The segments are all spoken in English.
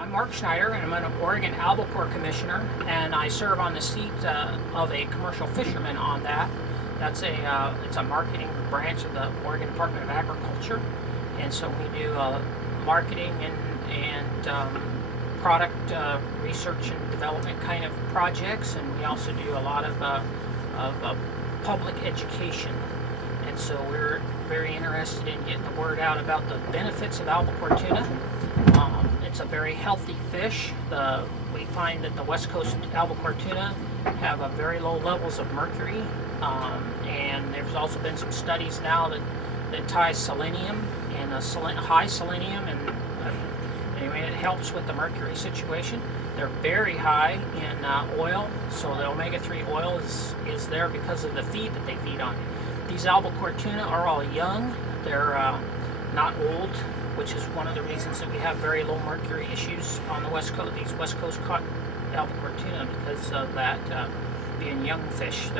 I'm Mark Schneider, and I'm an Oregon Albacore Commissioner, and I serve on the seat of a commercial fisherman on that. That's it's a marketing branch of the Oregon Department of Agriculture, and so we do marketing and product research and development kind of projects, and we also do a lot of public education. And so we're very interested in getting the word out about the benefits of albacore tuna. It's a very healthy fish. We find that the West Coast albacore tuna have a very low levels of mercury, and there's also been some studies now that tie selenium and high selenium, and anyway, it helps with the mercury situation. They're very high in oil, so the omega-3 oil is there because of the feed that they feed on. These albacore tuna are all young. They're not old, which is one of the reasons that we have very low mercury issues on the West Coast. These West Coast caught albacore tuna, because of that being young fish.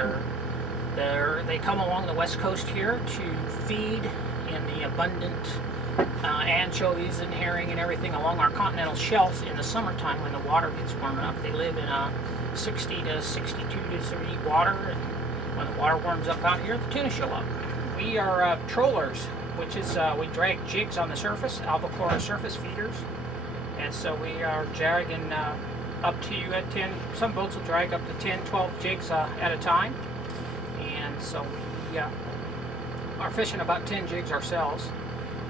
They come along the West Coast here to feed in the abundant anchovies and herring and everything along our continental shelf in the summertime when the water gets warm enough. They live in 60 to 62 degree water, and when the water warms up out here, the tuna show up. We are trollers, which is we drag jigs on the surface, albacore surface feeders, and so we are dragging up to 10, some boats will drag up to 10, 12 jigs at a time, and so we are fishing about 10 jigs ourselves,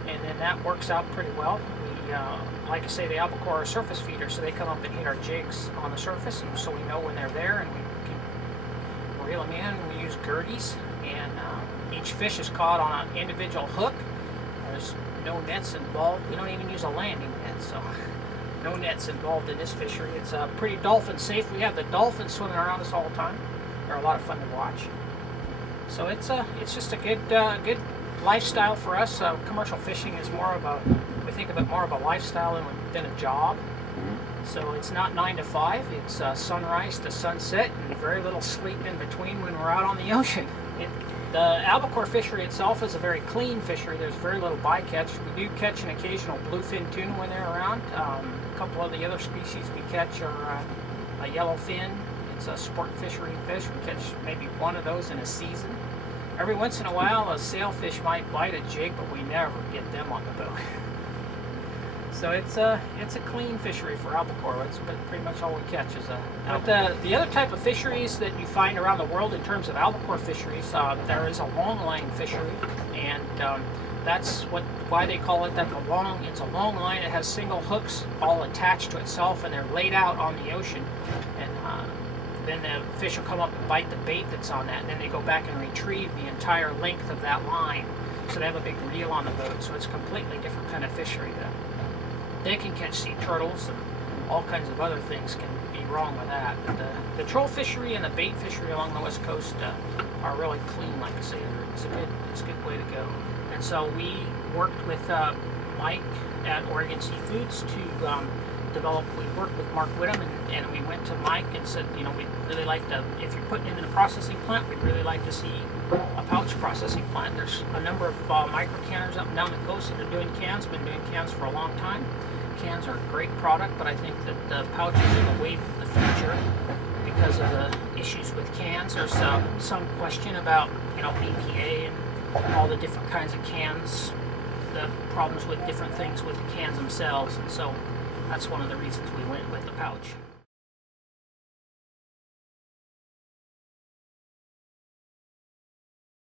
and then that works out pretty well. We, like I say, the albacore are surface feeders, so they come up and hit our jigs on the surface, and so we know when they're there, and we can reel them in. We use gerties, and each fish is caught on an individual hook. There's no nets involved. We don't even use a landing net, so no nets involved in this fishery. It's pretty dolphin safe. We have the dolphins swimming around us all the time. They're a lot of fun to watch. So it's just a good lifestyle for us. Commercial fishing is more of a, we think of it more of a lifestyle than a job. So it's not 9 to 5. It's sunrise to sunset, and very little sleep in between when we're out on the ocean. The albacore fishery itself is a very clean fishery. There's very little bycatch. We do catch an occasional bluefin tuna when they're around. A couple of the other species we catch are a yellowfin. It's a sport fishery fish. We catch maybe one of those in a season. Every once in a while, a sailfish might bite a jig, but we never get them on the boat. So it's a clean fishery for albacore. That's pretty much all we catch is albacore. The other type of fisheries that you find around the world in terms of albacore fisheries, there is a long line fishery, and that's why they call it that. It's a long line. It has single hooks all attached to itself, and they're laid out on the ocean, and then the fish will come up and bite the bait that's on that, and then they go back and retrieve the entire length of that line. So they have a big reel on the boat. So it's a completely different kind of fishery. They can catch sea turtles, and all kinds of other things can be wrong with that. But the troll fishery and the bait fishery along the West Coast are really clean, like I say. It's a good way to go. And so we worked with Mike at Oregon Seafoods to we worked with Mark Whittam, and we went to Mike and said, you know, we'd really like to, if you're putting it in a processing plant, we'd really like to see a pouch processing plant. There's a number of micro canners up and down the coast that are doing cans, been doing cans for a long time. Cans are a great product, but I think that the pouches are the wave of the future because of the issues with cans. There's some question about, you know, BPA and all the different kinds of cans, the problems with different things with the cans themselves, and so that's one of the reasons we went with the pouch.